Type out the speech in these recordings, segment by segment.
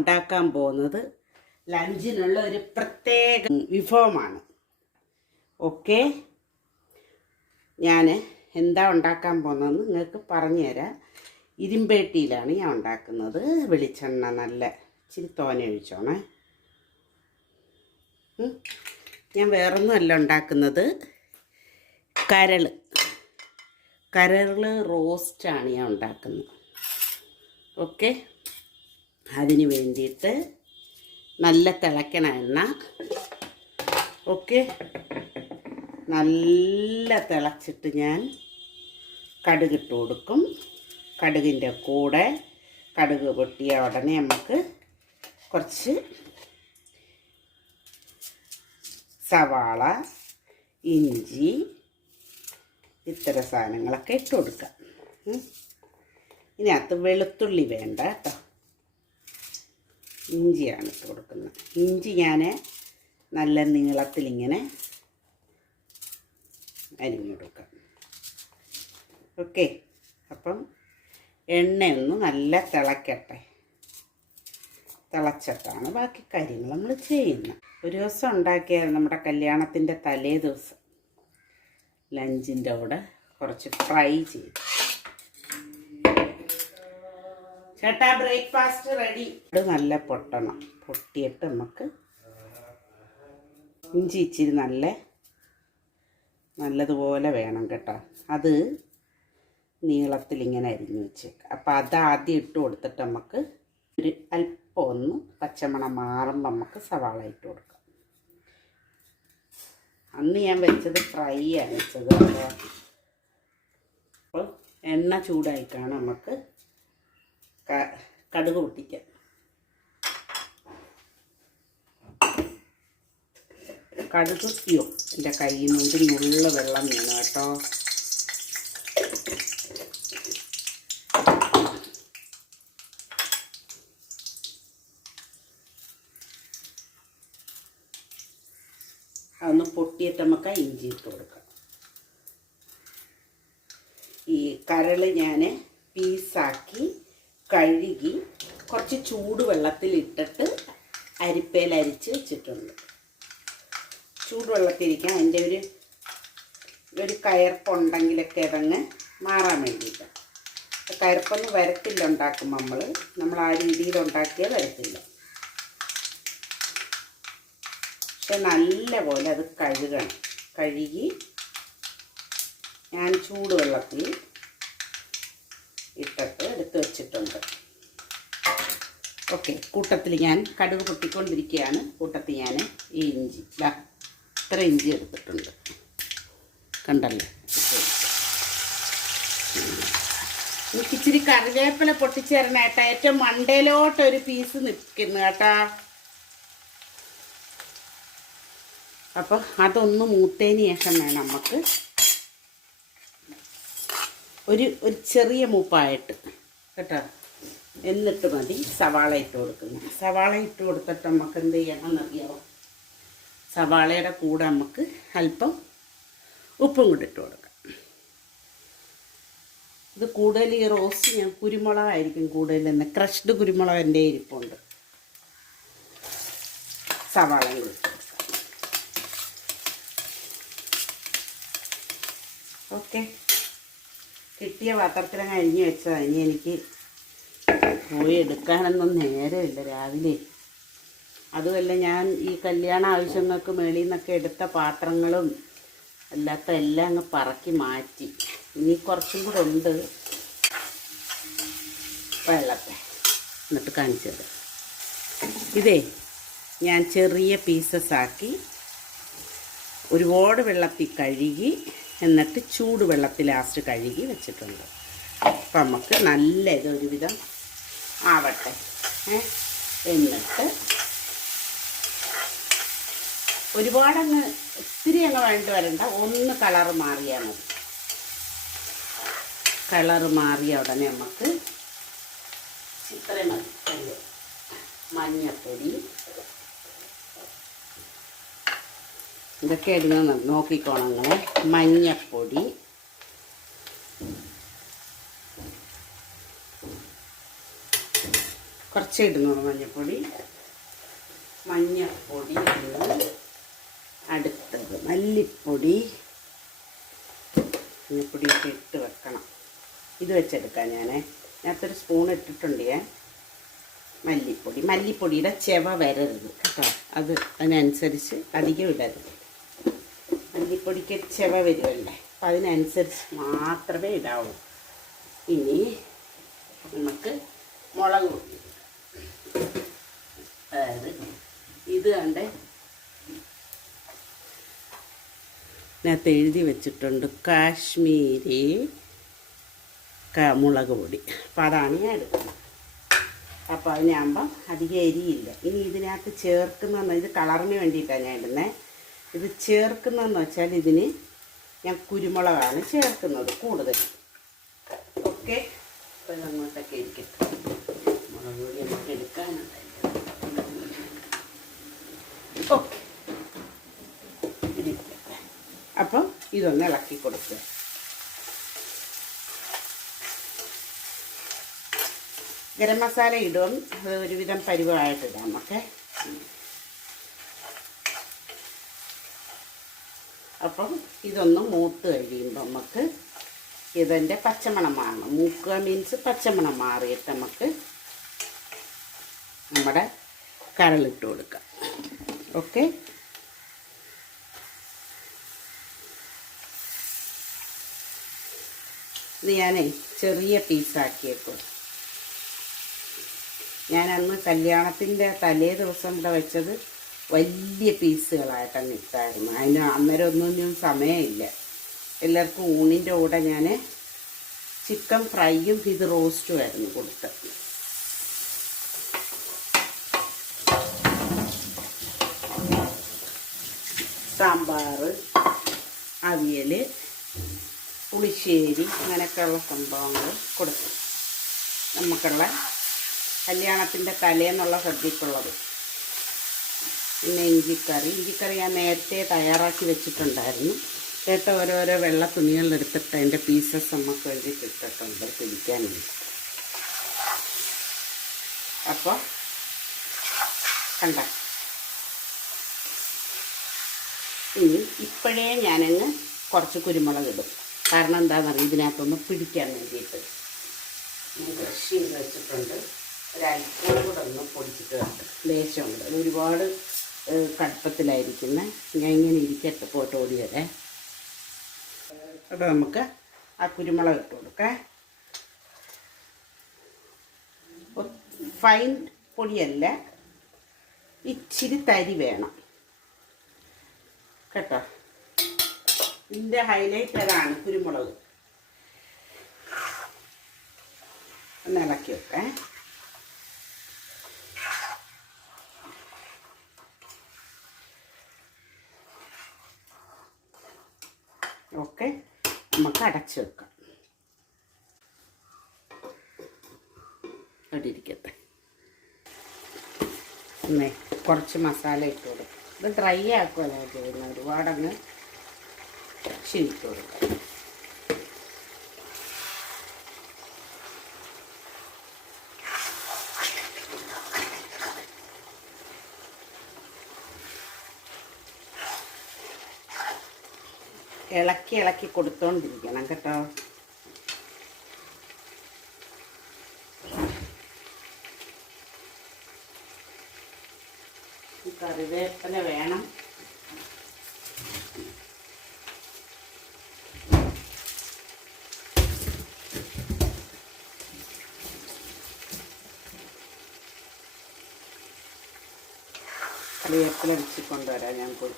ഉണ്ടാക്കാൻ പോകുന്നത് ലഞ്ചിനുള്ള ഒരു പ്രത്യേക വിഭവമാണ്. ഓക്കെ, ഞാൻ എന്താ ഉണ്ടാക്കാൻ പോകുന്നതെന്ന് നിങ്ങൾക്ക് പറഞ്ഞു തരാം. ഇരുമ്പേട്ടിയിലാണ് ഞാൻ ഉണ്ടാക്കുന്നത്. വെളിച്ചെണ്ണ നല്ല ഇച്ചിരി തോനെ ഒഴിച്ചോണേ. ഞാൻ വേറൊന്നുമല്ല ഉണ്ടാക്കുന്നത്, കരൾ റോസ്റ്റാണ് ഞാൻ ഉണ്ടാക്കുന്നത്. ഓക്കെ, അതിന് വേണ്ടിയിട്ട് നല്ല തിളയ്ക്കണ എണ്ണ. ഓക്കെ, നല്ല തിളച്ചിട്ട് ഞാൻ കടുകിട്ട് കൊടുക്കും. കടുകിൻ്റെ കൂടെ കടുക് പൊട്ടിയ ഉടനെ നമുക്ക് കുറച്ച് സവാള, ഇഞ്ചി, ഇത്തരം സാധനങ്ങളൊക്കെ ഇട്ട് കൊടുക്കാം. ഇതിനകത്ത് വെളുത്തുള്ളി വേണ്ട കേട്ടോ, ഇഞ്ചിയാണ് ഇട്ട് കൊടുക്കുന്നത്. ഇഞ്ചി ഞാൻ നല്ല നീളത്തിലിങ്ങനെ അരിഞ്ഞു കൊടുക്കാം. ഓക്കെ, അപ്പം എണ്ണയൊന്ന് നല്ല തിളക്കട്ടെ. തിളച്ചിട്ടാണ് ബാക്കി കാര്യങ്ങൾ നമ്മൾ ചെയ്യുന്നത്. ഒരു ദിവസം ഉണ്ടാക്കിയ നമ്മുടെ കല്യാണത്തിൻ്റെ തലേ ദിവസം ലഞ്ചിൻ്റെ കൂടെ കുറച്ച് ഫ്രൈ ചെയ്തു. ചേട്ടാ ബ്രേക്ക്ഫാസ്റ്റ് റെഡി. ഇത് നല്ല പൊട്ടണം. പൊട്ടിയിട്ട് നമുക്ക് ഇഞ്ചി ഇച്ചിരി നല്ലതുപോലെ വേണം കേട്ടോ. അത് നീളത്തിലിങ്ങനെ അരിഞ്ഞു വെച്ചേക്കാം. അപ്പോൾ അത് ആദ്യം ഇട്ട് കൊടുത്തിട്ട് നമുക്ക് ഒരു അല്പം ഒന്ന് പച്ചമണം മാറുമ്പോൾ നമുക്ക് സവാള ഇട്ട് കൊടുക്കാം. അന്ന് ഞാൻ വെച്ചത് ഫ്രൈ ആണ് വെച്ചത്. അപ്പോൾ എണ്ണ ചൂടായിട്ടാണ് നമുക്ക് കടുക് പൊട്ടിക്കാം. കടുക് എൻ്റെ കയ്യിൽ നിന്ന് ഒരു നുള്ള വെള്ളം വീണു കേട്ടോ. അതൊന്ന് പൊട്ടിയിട്ട് നമുക്ക് ഇഞ്ചി ഇട്ട് കൊടുക്കാം. ഈ കരൾ ഞാൻ പീസാക്കി കഴുകി കുറച്ച് ചൂടുവെള്ളത്തിലിട്ടിട്ട് അരിപ്പയിൽ അരിച്ച് വെച്ചിട്ടുണ്ട്. ചൂടുവെള്ളത്തിലിരിക്കാൻ അതിൻ്റെ ഒരു കയർപ്പുണ്ടെങ്കിലൊക്കെ അതങ്ങ് മാറാൻ വേണ്ടിയിട്ട്. കയർപ്പൊന്നും വരത്തില്ല ഉണ്ടാക്കുമ്പോൾ, നമ്മൾ ആ രീതിയിൽ ഉണ്ടാക്കിയാൽ വരത്തില്ല. പക്ഷെ നല്ല പോലെ അത് കഴുകി ഞാൻ ചൂടുവെള്ളത്തിൽ ഇട്ടിട്ട് എടുത്ത് വെച്ചിട്ടുണ്ട്. ഓക്കെ, കൂട്ടത്തിൽ ഞാൻ കടുക് പൊട്ടിക്കൊണ്ടിരിക്കുകയാണ്. കൂട്ടത്തിൽ ഞാൻ ഈ ഇഞ്ചി ഇത്ര ഇഞ്ചി എടുത്തിട്ടുണ്ട്, കണ്ടല്ലോ. എനിക്ക് ഇച്ചിരി കറിവേപ്പില പൊട്ടിച്ചേരണ കേട്ടാ. ഏറ്റവും മണ്ടയിലോട്ടൊരു പീസ് നിൽക്കുന്നു കേട്ടാ. അപ്പം അതൊന്ന് മൂത്തതിന് ശേഷം വേണം നമുക്ക് ഒരു ചെറിയ മൂപ്പായിട്ട് കേട്ടോ. എന്നിട്ട് മതി സവാള ഇട്ട് കൊടുക്കുന്നത്. സവാള ഇട്ട് കൊടുത്തിട്ട് നമുക്ക് എന്ത് ചെയ്യണമെന്നറിയാമോ? സവാളയുടെ കൂടെ നമുക്ക് അല്പം ഉപ്പും കൂടി ഇട്ട് കൊടുക്കാം. ഇത് കൂടുതൽ ഈ റോസ്റ്റ് ഞാൻ കുരുമുളകായിരിക്കും കൂടുതൽ തന്നെ. ക്രഷ്ഡ് കുരുമുളക് എൻ്റെ ഇരിപ്പുണ്ട്. സവാള കൂടി ഓക്കെ. കിട്ടിയ പാത്രത്തിലങ്ങ് അരിഞ്ഞ് വെച്ചതാണ്. ഇനി എനിക്ക് പോയി എടുക്കാനൊന്നും നേരമില്ല രാവിലെ. അതുമല്ല, ഞാൻ ഈ കല്യാണ ആവശ്യങ്ങൾക്ക് മേളിൽ നിന്നൊക്കെ എടുത്ത പാത്രങ്ങളും അല്ലാത്ത എല്ലാം അങ്ങ് പറക്കി മാറ്റി. ഇനി കുറച്ചും കൂടെ ഉണ്ട് വെള്ളത്തെ. എന്നിട്ട് കാണിച്ചത് ഇതേ ഞാൻ ചെറിയ പീസസ് ആക്കി ഒരുപാട് വെള്ളത്തിൽ കഴുകി എന്നിട്ട് ചൂടുവെള്ളത്തിൽ ലാസ്റ്റ് കഴുകി വെച്ചിട്ടുണ്ട്. അപ്പം നമുക്ക് നല്ല ഇതൊരുവിധം ആവട്ടെ. എന്നിട്ട് ഒരുപാടങ്ങ് ഒത്തിരി അങ്ങ് വേണ്ടി വരണ്ട, ഒന്ന് കളറ് മാറിയാൽ മതി. കളറ് മാറിയ ഉടനെ നമുക്ക് ഇത്രയും മതി. മഞ്ഞപ്പൊടി ഇതൊക്കെ ഇടുന്ന നോക്കിക്കോണം അങ്ങനെ. മഞ്ഞപ്പൊടി, കുറച്ചേ ഇടുന്നുള്ളൂ മഞ്ഞൾപ്പൊടി. മഞ്ഞൾപ്പൊടി അടുത്തത് മല്ലിപ്പൊടി. മഞ്ഞൾപ്പൊടിയൊക്കെ ഇട്ട് വെക്കണം. ഇത് വെച്ചെടുക്കാം ഞാനകത്തൊരു സ്പൂൺ ഇട്ടിട്ടുണ്ട് ഞാൻ. മല്ലിപ്പൊടിയുടെ ചെവ വരരുത് കേട്ടോ. അതിനനുസരിച്ച് അധികം ഇടരുത്. മല്ലിപ്പൊടിക്ക് ചെവ വരുമല്ലേ, അപ്പം അതിനനുസരിച്ച് മാത്രമേ ഇടാവൂ. ഇനി നമുക്ക് മുളക് പൊടി, അതായത് ഇത് കണ്ടേ ഇതിനകത്ത് എഴുതി വെച്ചിട്ടുണ്ട് കാശ്മീരി മുളക് പൊടി. അപ്പോൾ അതാണ് ഞാൻ എടുക്കുന്നത്. അപ്പോൾ അതിനാകുമ്പം അധികം എരിയില്ല. ഇനി ഇതിനകത്ത് ചേർക്കുന്നതെന്ന്, ഇത് കളറിന് വേണ്ടിയിട്ടാണ് ഞാൻ ഇടുന്നത്. ഇത് ചേർക്കുന്നതെന്ന് വെച്ചാൽ ഇതിന് ഞാൻ കുരുമുളകാണ് ചേർക്കുന്നത് കൂടുതൽ. ഓക്കെ, അപ്പോൾ അങ്ങോട്ടൊക്കെ ഇരിക്കട്ടെ. മുളക് പൊടി നമുക്ക് എടുക്കാനുണ്ട്. ഓക്കെ, ഇരിക്കട്ടെ. അപ്പം ഇതൊന്ന് ഇളക്കി കൊടുക്കുക. ഗരം മസാല ഇടും, അത് ഒരുവിധം പരിവായിട്ടിടാം നമുക്ക്. അപ്പം ഇതൊന്ന് മൂത്ത് കഴിയുമ്പോൾ നമുക്ക് ഇതിൻ്റെ പച്ചമണം മാറണം. മൂക്കുക മീൻസ് പച്ചമണം മാറിയിട്ട് നമുക്ക് നമ്മുടെ കരളിട്ട് കൊടുക്കാം. ഓക്കെ, ഇത് ഞാനേ ചെറിയ പീസാക്കിയേക്കും. ഞാൻ അന്ന് കല്യാണത്തിൻ്റെ തലേ ദിവസം ഇവിടെ വെച്ചത് വലിയ പീസുകളായിട്ടങ്ങ് ഇട്ടായിരുന്നു. അന്നേരം ഒന്നും സമയമില്ല. എല്ലാവർക്കും ഊണിൻ്റെ കൂടെ ഞാൻ ചിക്കൻ ഫ്രൈയും ഇത് റോസ്റ്റുമായിരുന്നു കൊടുത്തത്. സാമ്പാർ, അവിയൽ, പുളിശ്ശേരി അങ്ങനെയൊക്കെയുള്ള സംഭവങ്ങൾ കൊടുത്തു. നമുക്കുള്ള കല്യാണത്തിൻ്റെ തലേന്നുള്ള സദ്യക്കുള്ളത്. പിന്നെ ഇഞ്ചിക്കറി ഞാൻ നേരത്തെ തയ്യാറാക്കി വെച്ചിട്ടുണ്ടായിരുന്നു. ചേട്ടൻ ഓരോരോ വെള്ള തുണികളിലെടുത്തിട്ട് അതിൻ്റെ പീസസ് നമുക്ക് എഴുതിയിട്ടിട്ടുണ്ട് പിടിക്കാൻ വേണ്ടി. അപ്പോൾ കണ്ട, ഇനി ഇപ്പോഴേ ഞാനങ്ങ് കുറച്ച് കുരുമുളക് ഇടും. കാരണം എന്താണെന്നറിയാം, ഇതിനകത്തൊന്ന് പിടിക്കാൻ വേണ്ടിയിട്ട് ഞാൻ ക്രഷ് ചെയ്ത് വെച്ചിട്ടുണ്ട്. ഒരൽപ്പം കൂടെ ഒന്ന് പൊടിച്ചിട്ട് വേണ്ട, ലേശമുണ്ട്. അത് ഒരുപാട് കടുപ്പത്തിലായിരിക്കുന്നത്. ഞാൻ ഇങ്ങനെ ഇരിക്കട്ടെ, പോയിട്ട് ഓടി വരെ. അപ്പോൾ നമുക്ക് ആ കുരുമുളക് ഇട്ട് കൊടുക്കാം. ഫൈൻ പൊടിയല്ല, ഇച്ചിരി തരി വേണം കേട്ടോ. ഇതിൻ്റെ ഹൈലൈറ്റ് അതാണ് കുരുമുളക്. ഒന്ന് ഇളക്കി വെക്കേ. ഓക്കെ, നമുക്ക് അടച്ചു വെക്കാം. അവിടെ ഇരിക്കട്ടെ. കുറച്ച് മസാല ഇട്ട് കൊടുക്കും. ഇത് ഡ്രൈ ആക്കുമല്ലോ ചെയ്യുന്നത്, ഒരുപാടങ്ങ് ഇട്ട് കൊടുക്കാം. ഇളക്കി കൊടുത്തോണ്ടിരിക്കണം കേട്ടോ. കറിവേപ്പില വേണം. കറിവേപ്പില വെച്ച് കൊണ്ടുവരാം ഞാൻ പോയി.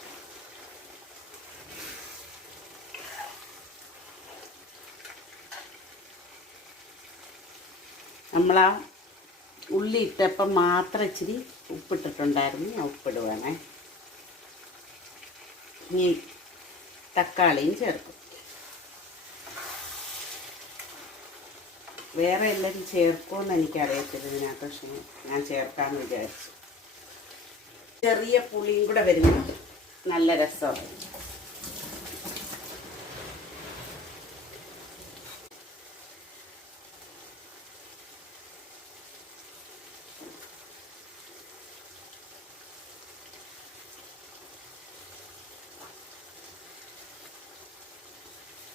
നമ്മളാ ഉള്ളി ഇട്ടപ്പം മാത്രം ഇച്ചിരി ഉപ്പിട്ടിട്ടുണ്ടായിരുന്നു. ഞാൻ ഉപ്പിടുവാണേ. ഇനി തക്കാളിയും ചേർക്കും. വേറെ എല്ലാവരും ചേർക്കുമെന്ന് എനിക്കറിയത്തില്ല ഇതിനകത്ത്, പക്ഷേ ഞാൻ ചേർക്കാമെന്ന് വിചാരിച്ചു. ചെറിയ പുളിയും കൂടെ വരുമ്പോൾ നല്ല രസമാണ്.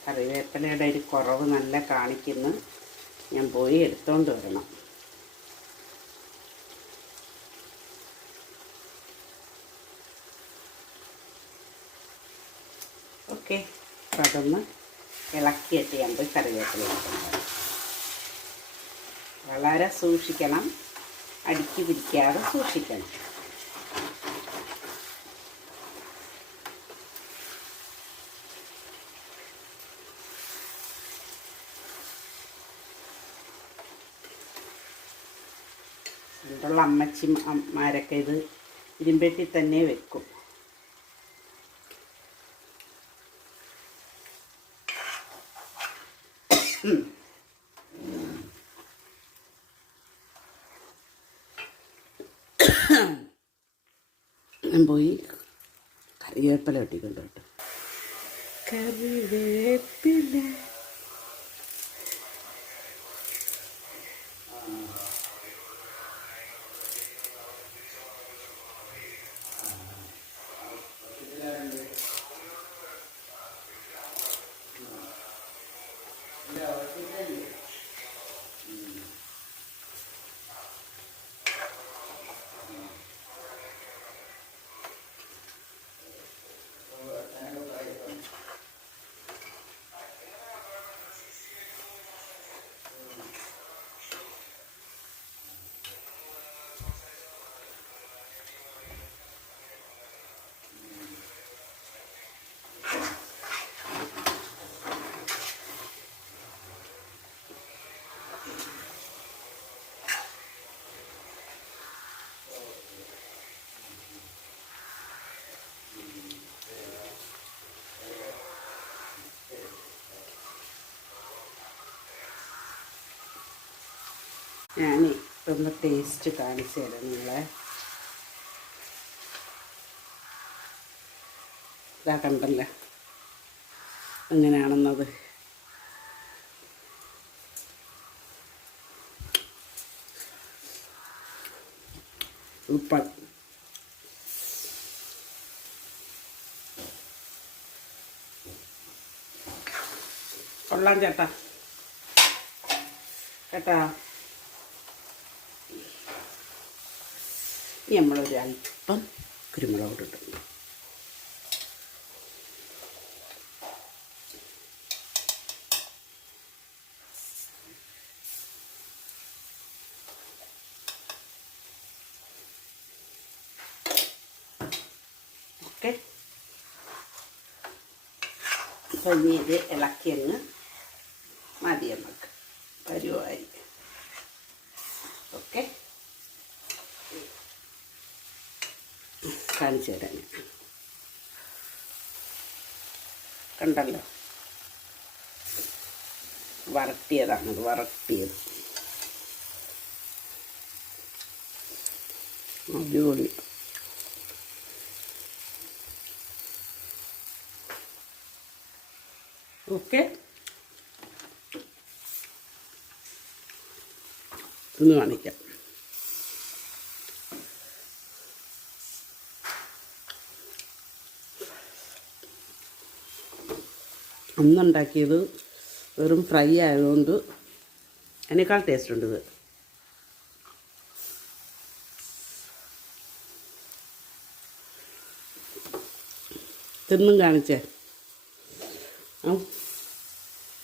കറിവേപ്പിലയുടെ ഒരു കുറവ് നല്ല കാണിക്കുന്നു. ഞാൻ പോയി എടുത്തുകൊണ്ട് വരണം. ഓക്കെ, അപ്പോൾ അതൊന്ന് ഇളക്കിയിട്ട് ഞാൻ പോയി കറിവേപ്പില എടുക്കുന്നത്. വളരെ സൂക്ഷിക്കണം, അടുക്കി പിടിക്കാതെ സൂക്ഷിക്കണം. പണ്ടുള്ള അമ്മച്ചിമാരൊക്കെ ഇത് ഇരുമ്പെട്ടി തന്നെ വെക്കും. ഞാൻ പോയി കറിവേപ്പില വെട്ടിക്കൊണ്ട് കേട്ടോ. കറിവേപ്പില ഞാൻ ഒന്ന് ടേസ്റ്റ് കാണിച്ചു തരാം നിങ്ങളെ. ഇതാ കണ്ടല്ലോ എങ്ങനെയാണെന്നത്. ഉപ്പ് കൊള്ളാം ചേട്ടാ കേട്ടാ. ഇനി നമ്മളൊരു അല്പം കുരുമുളക് ഇട്ടിട്ടുണ്ട്. ഓക്കെ, അപ്പോൾ ഇനി ഇത് ഇളക്കിയങ്ങ് മതി നമുക്ക് പരുവായി. ഓക്കെ, കാണിച്ചു തരാം. കണ്ടല്ലോ, വരട്ടിയതാണത്, വരട്ടിയത്. അടിപൊളി. ഓക്കെ, ഒന്ന് കാണിക്കാം. അന്നുണ്ടാക്കിയത് വെറും ഫ്രൈ ആയതുകൊണ്ട് അതിനേക്കാൾ ടേസ്റ്റ് ഉണ്ട് ഇത്. തിന്നും കാണിച്ചേ.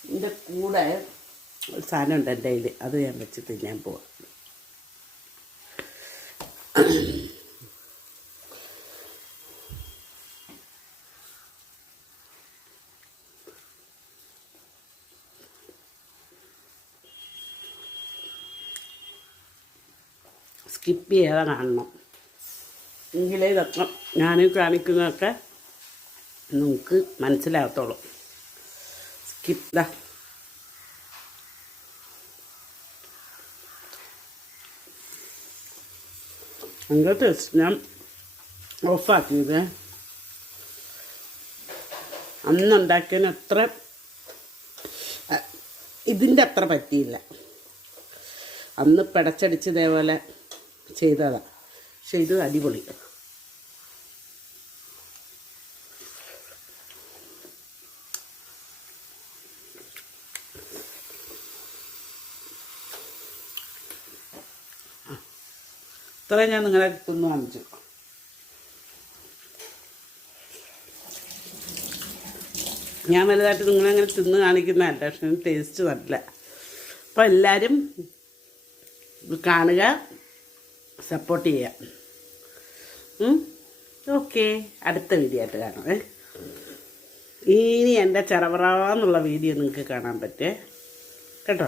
ഇതിൻ്റെ കൂടെ ഒരു സാധനം ഉണ്ട് എൻ്റെ കയ്യിൽ, അത് ഞാൻ വെച്ച് തിന്നാൻ പോവാം. സ്കിപ്പ് ചെയ്യാതെ കാണണം, എങ്കിലേ ഇതൊക്കെ ഞാൻ കാണിക്കുന്നതൊക്കെ നിങ്ങൾക്ക് മനസ്സിലാകത്തുള്ളൂ. സ്കിപ്പ് അങ്ങനത്തെ ഞാൻ ഓഫാക്കിയത്. അന്നുണ്ടാക്കിയതിന് അത്ര ഇതിൻ്റെ അത്ര പറ്റിയില്ല. അന്ന് പിടച്ചടിച്ച് ഇതേപോലെ ചെയ്തതാണ്, പക്ഷെ ഇത് അടിപൊളി. ഇത്രയും ഞാൻ നിങ്ങളെ തിന്ന് കാണിച്ചു. ഞാൻ വലുതായിട്ട് നിങ്ങളങ്ങനെ തിന്ന് കാണിക്കുന്നതല്ല, പക്ഷെ ടേസ്റ്റ് നല്ല. അപ്പോൾ എല്ലാവരും കാണുക, സപ്പോർട്ട് ചെയ്യുക. ഓക്കെ, അടുത്ത വീഡിയോ ആയിട്ട് കാണാം. ഇനി എൻ്റെ ചറവറാന്നുള്ള വീഡിയോ നിങ്ങൾക്ക് കാണാൻ പറ്റേ കേട്ടോ.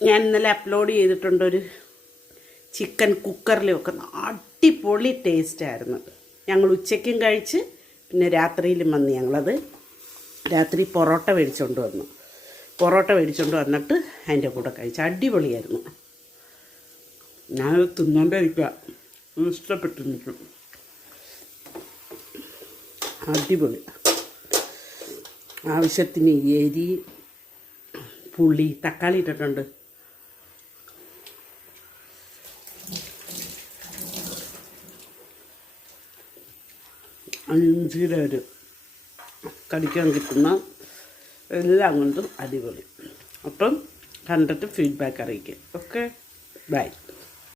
ഞാൻ ഇന്നലെ അപ്ലോഡ് ചെയ്തിട്ടുണ്ടൊരു ചിക്കൻ കുക്കറിൽ വെക്കുന്ന അടിപൊളി ടേസ്റ്റായിരുന്നു. ഞങ്ങൾ ഉച്ചയ്ക്കും കഴിച്ച് പിന്നെ രാത്രിയിലും വന്ന് ഞങ്ങളത് രാത്രി പൊറോട്ട മേടിച്ചുകൊണ്ട് വന്നു. പൊറോട്ട മേടിച്ചുകൊണ്ട് വന്നിട്ട് അതിൻ്റെ കൂടെ കഴിച്ച് അടിപൊളിയായിരുന്നു. ഞാനത് തിന്നുകൊണ്ടിരിക്കുക, ഇഷ്ടപ്പെട്ടു നിൽക്കും. അടിപൊളി. ആവശ്യത്തിന് എരി, പുളി, തക്കാളി ഇട്ടിട്ടുണ്ട്. അഞ്ചിലെ ഒരു കടിക്കാൻ കിട്ടുന്ന എല്ലാം കൊണ്ടും അടിപൊളി. അപ്പം കണ്ടിട്ട് ഫീഡ്ബാക്ക് അറിയിക്കുക. Okay, by.